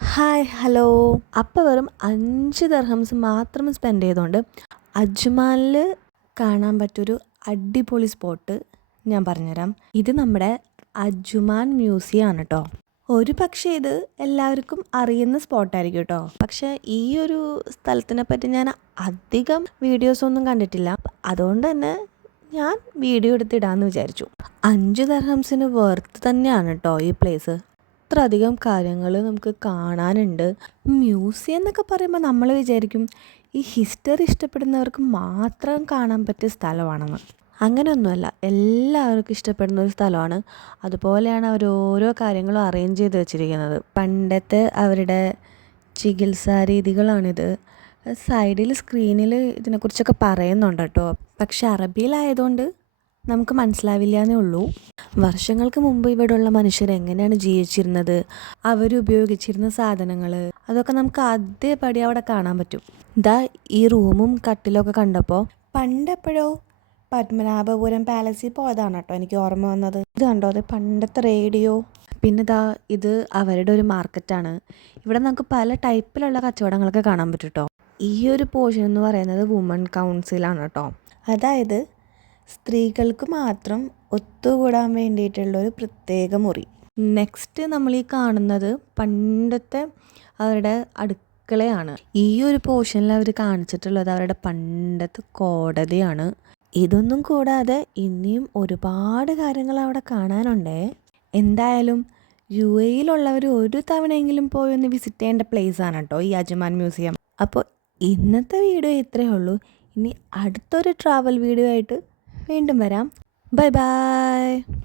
Hi hello. അപ്പോൾ വെറും 5 dirhams മാത്രം സ്പെൻഡ് ചെയ്തുകൊണ്ട് അജ്മാനിൽ കാണാൻ പറ്റിയൊരു അടിപൊളി സ്പോട്ട് ഞാൻ പറഞ്ഞുതരാം. ഇത് നമ്മുടെ അജ്മാൻ മ്യൂസിയം ആണ് കേട്ടോ. ഒരു പക്ഷേ ഇത് എല്ലാവർക്കും അറിയുന്ന സ്പോട്ടായിരിക്കും കേട്ടോ. പക്ഷേ ഈ ഒരു സ്ഥലത്തിനെ പറ്റി ഞാൻ അധികം വീഡിയോസൊന്നും കണ്ടിട്ടില്ല. അതുകൊണ്ട് തന്നെ ഞാൻ വീഡിയോ എടുത്തിടാമെന്ന് വിചാരിച്ചു. 5 ദിർഹംസിന് വർത്ത് തന്നെയാണ് കേട്ടോ ഈ പ്ലേസ്. അത്രയധികം കാര്യങ്ങൾ നമുക്ക് കാണാനുണ്ട്. മ്യൂസിയം എന്നൊക്കെ പറയുമ്പോൾ നമ്മൾ വിചാരിക്കും ഈ ഹിസ്റ്ററി ഇഷ്ടപ്പെടുന്നവർക്ക് മാത്രം കാണാൻ പറ്റിയ സ്ഥലമാണെന്ന്. അങ്ങനെയൊന്നുമല്ല, എല്ലാവർക്കും ഇഷ്ടപ്പെടുന്ന ഒരു സ്ഥലമാണ്. അതുപോലെയാണ് അവർ ഓരോ കാര്യങ്ങളും അറേഞ്ച് ചെയ്ത് വെച്ചിരിക്കുന്നത്. പണ്ടത്തെ അവരുടെ ചികിത്സാ രീതികളാണിത്. സൈഡിൽ സ്ക്രീനിൽ ഇതിനെക്കുറിച്ചൊക്കെ പറയുന്നുണ്ട് കേട്ടോ. പക്ഷെ അറബിയിലായതുകൊണ്ട് നമുക്ക് മനസ്സിലാവില്ല എന്നേ ഉള്ളൂ. വർഷങ്ങൾക്ക് മുമ്പ് ഇവിടെയുള്ള മനുഷ്യർ എങ്ങനെയാണ് ജീവിച്ചിരുന്നത്, അവരുപയോഗിച്ചിരുന്ന സാധനങ്ങൾ, അതൊക്കെ നമുക്ക് അതേപടി അവിടെ കാണാൻ പറ്റും. ഇതാ ഈ റൂമും കട്ടിലൊക്കെ കണ്ടപ്പോൾ പണ്ടെപ്പോഴോ പത്മനാഭപുരം പാലസിൽ പോയതാണ് കേട്ടോ എനിക്ക് ഓർമ്മ വന്നത്. ഇത് കണ്ടോ, അത് പണ്ടത്തെ റേഡിയോ. പിന്നെ ഇതാ ഇത് അവരുടെ ഒരു മാർക്കറ്റാണ്. ഇവിടെ നമുക്ക് പല ടൈപ്പിലുള്ള കച്ചവടങ്ങളൊക്കെ കാണാൻ പറ്റും കേട്ടോ. ഈ ഒരു പോർഷൻ എന്ന് പറയുന്നത് വുമൺ കൗൺസിലാണ് കേട്ടോ. അതായത് സ്ത്രീകൾക്ക് മാത്രം ഒത്തുകൂടാൻ വേണ്ടിയിട്ടുള്ളൊരു പ്രത്യേക മുറി. നെക്സ്റ്റ് നമ്മൾ ഈ കാണുന്നത് പണ്ടത്തെ അവരുടെ അടുക്കളയാണ്. ഈ ഒരു പോർഷനിൽ അവർ കാണിച്ചിട്ടുള്ളത് അവരുടെ പണ്ടത്തെ കോടതിയാണ്. ഇതൊന്നും കൂടാതെ ഇനിയും ഒരുപാട് കാര്യങ്ങൾ അവിടെ കാണാനുണ്ടേ. എന്തായാലും UAE-യിലുള്ളവർ ഒരു തവണയെങ്കിലും പോയി ഒന്ന് വിസിറ്റ് ചെയ്യേണ്ട പ്ലേസ് ആണ് കേട്ടോ ഈ അജ്മാൻ മ്യൂസിയം. അപ്പോൾ ഇന്നത്തെ വീഡിയോ ഇത്രയേ ഉള്ളൂ. ഇനി അടുത്തൊരു ട്രാവൽ വീഡിയോ ആയിട്ട് വീണ്ടും വരാം. Bye bye.